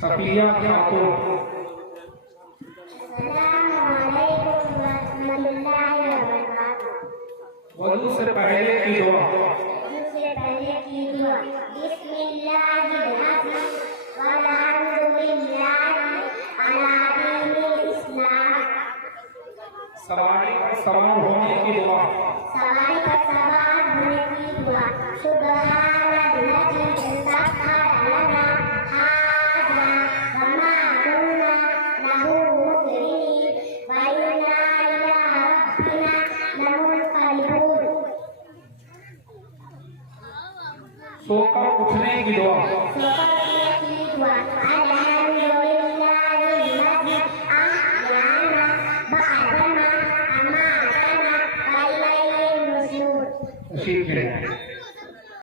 सफिया खातून। अस्सलामुअलैकुम वरहमतुल्लाहि वबरकातुहू। वज़ू से पहले की दुआ। बिस्मिल्लाहिर्रहमानिर्रहीम वल्हम्दुलिल्लाहि अला दीनिल इस्लाम। सवारी पर सवार होने की दुआ। सवारी पर सवार होने की दुआ। सुब्हानल्लज़ी सख्खरा लना हाज़ा वमा कुन्ना लहू मुक़रिनीन व इन्ना इला रब्बिना लमुनक़लिबून। सोकर उठने की दुआ। सोकर उठने की दुआ।